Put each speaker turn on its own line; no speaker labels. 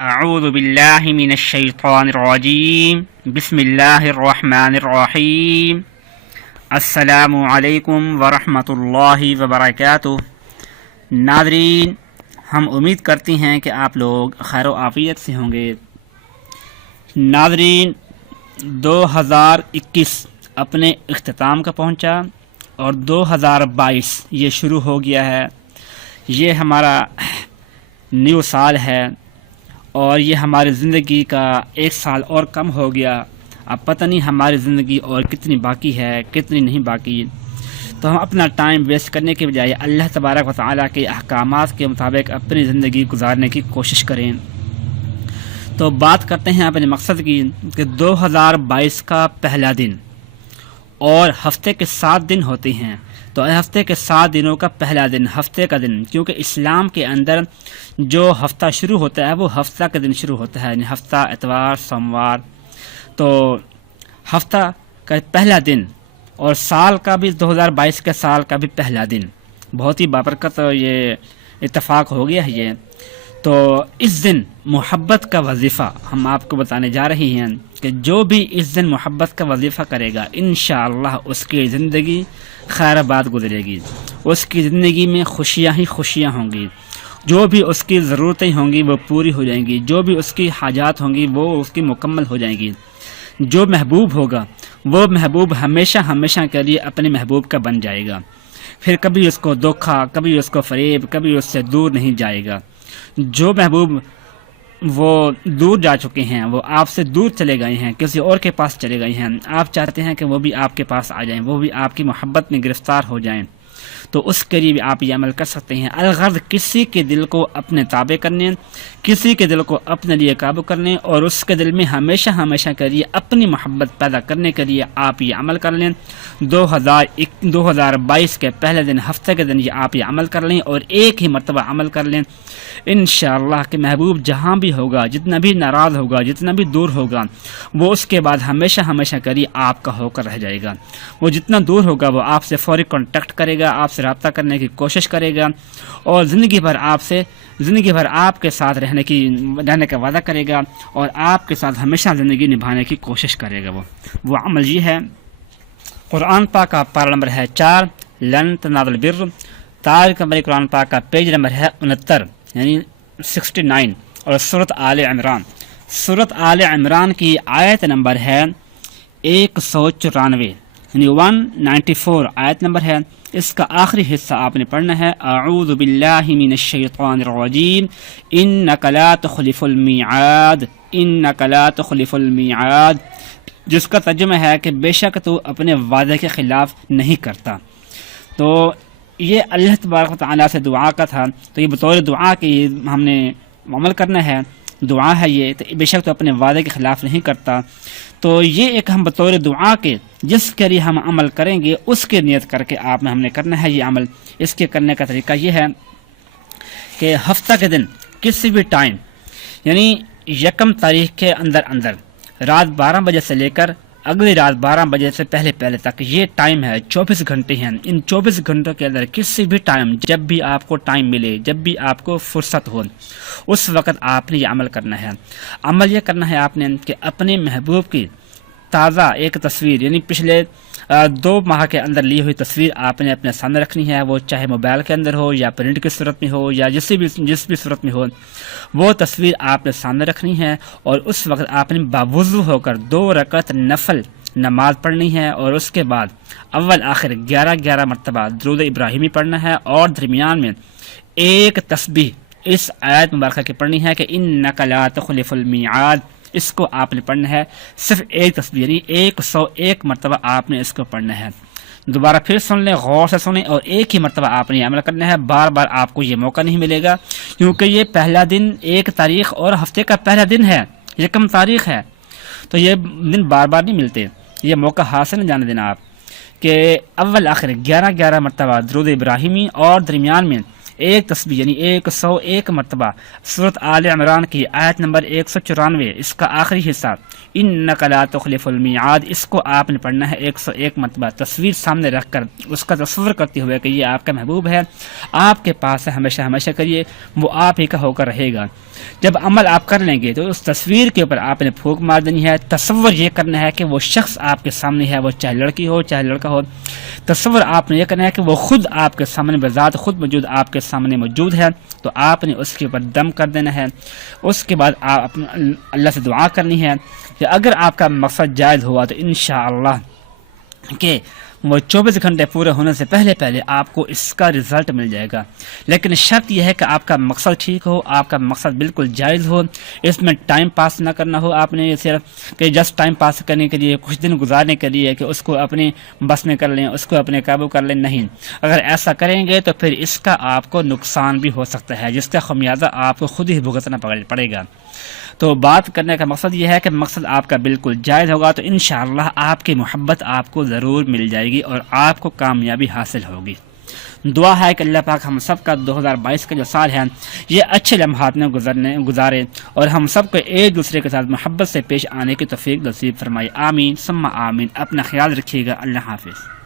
اعوذ باللہ من الشیطان الرجیم بسم اللہ الرحمن الرحیم السلام علیکم ورحمۃ اللہ وبرکاتہ ناظرین، ہم امید کرتے ہیں کہ آپ لوگ خیر و عافیت سے ہوں گے۔ ناظرین، دو ہزار اکیس اپنے اختتام کا پہنچا اور دو ہزار بائیس یہ شروع ہو گیا ہے۔ یہ ہمارا نیو سال ہے۔ اور یہ ہماری زندگی کا ایک سال اور کم ہو گیا۔ اب پتہ نہیں ہماری زندگی اور کتنی باقی ہے، کتنی نہیں باقی۔ تو ہم اپنا ٹائم ویسٹ کرنے کے بجائے اللہ تبارک و تعالیٰ کے احکامات کے مطابق اپنی زندگی گزارنے کی کوشش کریں۔ تو بات کرتے ہیں اپنے مقصد کی کہ دو ہزار بائیس کا پہلا دن۔ اور ہفتے کے سات دن ہوتے ہیں۔ تو ہفتے کے سات دنوں کا پہلا دن، ہفتے کا دن، کیونکہ اسلام کے اندر جو ہفتہ شروع ہوتا ہے، وہ ہفتہ کا دن شروع ہوتا ہے یعنی ہفتہ، اتوار، سوموار۔ تو ہفتہ کا پہلا دن اور سال کا بھی، دو ہزار بائیس کے سال کا بھی پہلا دن۔ بہت ہی بابرکت یہ اتفاق ہو گیا ہے یہ۔ تو اس دن محبت کا وظیفہ ہم آپ کو بتانے جا رہے ہیں۔ کہ جو بھی اس دن محبت کا وظیفہ کرے گا، انشاءاللہ اس کی زندگی خیر آباد گزرے گی۔ اس کی زندگی میں خوشیاں ہی خوشیاں ہوں گی۔ جو بھی اس کی ضرورتیں ہوں گی وہ پوری ہو جائیں گی۔ جو بھی اس کی حاجات ہوں گی وہ اس کی مکمل ہو جائیں گی۔ جو محبوب ہوگا، وہ محبوب ہمیشہ ہمیشہ کے لیے اپنے محبوب کا بن جائے گا۔ پھر کبھی اس کو دھوکھا کبھی اس کو فریب، کبھی اس سے دور نہیں جائے گا۔ جو محبوب وہ دور جا چکے ہیں، وہ آپ سے دور چلے گئے ہیں، کسی اور کے پاس چلے گئے ہیں۔ آپ چاہتے ہیں کہ وہ بھی آپ کے پاس آ جائیں، وہ بھی آپ کی محبت میں گرفتار ہو جائیں۔ تو اس کے لیے بھی آپ یہ عمل کر سکتے ہیں۔ الغرض کسی کے دل کو اپنے تابع کرنے، کسی کے دل کو اپنے لیے قابو کرنے، اور اس کے دل میں ہمیشہ ہمیشہ کے لیے اپنی محبت پیدا کرنے کے لیے آپ یہ عمل کر لیں۔ دو ہزار دو ہزار بائیس کے پہلے دن، ہفتے کے دن یہ آپ یہ عمل کر لیں اور ایک ہی مرتبہ عمل کر لیں۔ انشاءاللہ کہ محبوب جہاں بھی ہوگا، جتنا بھی ناراض ہوگا، جتنا بھی دور ہوگا، وہ اس کے بعد ہمیشہ ہمیشہ کری آپ کا ہو کر رہ جائے گا۔ وہ جتنا دور ہوگا، وہ آپ سے فوری کانٹیکٹ کرے گا، آپ سے رابطہ کرنے کی کوشش کرے گا اور زندگی بھر آپ سے زندگی بھر آپ کے ساتھ رہنے کی رہنے کا وعدہ کرے گا اور آپ کے ساتھ ہمیشہ زندگی نبھانے کی کوشش کرے گا وہ۔ وہ عمل یہ ہے۔ قرآن پاک کا پارا نمبر ہے چار۔ لن تناد البر۔ تاریخ نمبر قرآن پاک کا پیج نمبر ہے انہتر یعنی سکسٹی نائن۔ اور صورت آل عمران۔ صورت آل عمران کی آیت نمبر ہے ایک سو چورانوے۔ یعنی ون نائنٹی فور آیت نمبر ہے۔ اس کا آخری حصہ آپ نے پڑھنا ہے۔ اعوذ باللہ من الشیطان الرجیم۔ انک لا تخلف المیعاد۔ انک لا تخلف المیعاد۔ جس کا ترجمہ ہے کہ بے شک تو اپنے وعدے کے خلاف نہیں کرتا۔ تو یہ اللہ تبارک و تعالیٰ سے دعا کا تھا۔ تو یہ بطور دعا کی ہم نے عمل کرنا ہے۔ دعا ہے یہ، تو بے شک تو اپنے وعدے کے خلاف نہیں کرتا۔ تو یہ ایک ہم بطور دعا کے جس کے لیے ہم عمل کریں گے، اس کی نیت کر کے آپ میں ہم نے کرنا ہے یہ عمل۔ اس کے کرنے کا طریقہ یہ ہے کہ ہفتہ کے دن کسی بھی ٹائم یعنی یکم تاریخ کے اندر اندر، رات بارہ بجے سے لے کر اگلی رات بارہ بجے سے پہلے پہلے تک یہ ٹائم ہے چوبیس گھنٹے ہیں۔ ان چوبیس گھنٹوں کے اندر کسی بھی ٹائم جب بھی آپ کو ٹائم ملے، جب بھی آپ کو فرصت ہو، اس وقت آپ نے یہ عمل کرنا ہے۔ عمل یہ کرنا ہے آپ نے کہ اپنے محبوب کی تازہ ایک تصویر یعنی پچھلے دو ماہ کے اندر لی ہوئی تصویر آپ نے اپنے سامنے رکھنی ہے، وہ چاہے موبائل کے اندر ہو یا پرنٹ کی صورت میں ہو یا جس بھی جس بھی صورت میں ہو، وہ تصویر آپ نے سامنے رکھنی ہے اور اس وقت آپ نے باوضو ہو کر دو رکعت نفل نماز پڑھنی ہے اور اس کے بعد اول، آخر گیارہ گیارہ مرتبہ درود ابراہیمی پڑھنا ہے اور درمیان میں ایک تسبیح اس آیت مبارکہ کی پڑھنی ہے کہ ان نقلات خلف المیعاد۔ اس کو آپ نے پڑھنا ہے، صرف ایک تصویر یعنی ایک سو ایک مرتبہ آپ نے اس کو پڑھنا ہے۔ دوبارہ پھر سن لیں، غور سے سنیں اور ایک ہی مرتبہ آپ نے عمل کرنا ہے۔ بار بار آپ کو یہ موقع نہیں ملے گا، کیونکہ یہ پہلا دن ایک تاریخ اور ہفتے کا پہلا دن ہے یہ کم تاریخ ہے۔ تو یہ دن بار بار نہیں ملتے۔ یہ موقع حاصل نہیں جانے دینا آپ، کہ اول آخر گیارہ گیارہ مرتبہ درود ابراہیمی اور درمیان میں ایک تصویر یعنی ایک سو ایک مرتبہ۔ صورت آل عمران کی آیت نمبر ایک سو چورانوے، اس کا آخری حصہ۔ ان نقلا تخلف المیعاد اس کو آپ نے پڑھنا ہے ایک سو ایک مرتبہ۔ تصویر سامنے رکھ کر اس کا تصور کرتے ہوئے کہ یہ آپ کا محبوب ہے۔ آپ کے پاس ہے، ہمیشہ ہمیشہ کریے وہ آپ ہی کا ہو کر رہے گا۔ جب عمل آپ کر لیں گے تو اس تصویر کے اوپر آپ نے پھونک مار دینی ہے۔ تصور یہ کرنا ہے کہ وہ شخص آپ کے سامنے ہے، وہ چاہے لڑکی ہو، چاہے لڑکا ہو۔ تصور آپ نے یہ کرنا ہے کہ وہ خود آپ کے سامنے بذات خود موجود آپ کے سامنے موجود ہے، تو آپ نے اس کے اوپر دم کر دینا ہے۔ اس کے بعد آپ اللہ سے دعا کرنی ہے کہ اگر آپ کا مقصد جائز ہوا تو انشاءاللہ کہ وہ چوبیس گھنٹے پورے ہونے سے پہلے پہلے آپ کو اس کا رزلٹ مل جائے گا۔ لیکن شرط یہ ہے کہ آپ کا مقصد ٹھیک ہو، آپ کا مقصد بالکل جائز ہو۔ اس میں ٹائم پاس نہ کرنا ہو۔ آپ نے صرف کہ جسٹ ٹائم پاس کرنے کے لیے، کچھ دن گزارنے کے لیے کہ اس کو اپنی بس میں کر لیں، اس کو اپنے قابو کر لیں۔ نہیں۔ اگر ایسا کریں گے تو پھر اس کا آپ کو نقصان بھی ہو سکتا ہے، جس کا خمیازہ آپ کو خود ہی بھگتنا پڑے گا۔ تو بات کرنے کا مقصد یہ ہے کہ مقصد آپ کا بالکل جائز ہوگا تو انشاءاللہ آپ کی محبت آپ کو ضرور مل جائے گی اور آپ کو کامیابی حاصل ہوگی۔ دعا ہے کہ اللہ پاک ہم سب کا دو ہزار بائیس کا جو سال ہے، یہ اچھے لمحات میں گزرنے، گزارے اور ہم سب کو ایک دوسرے کے ساتھ محبت سے پیش آنے کی توفیق نصیب فرمائی آمین، ثم آمین۔ اپنا خیال رکھیے گا۔ اللہ حافظ۔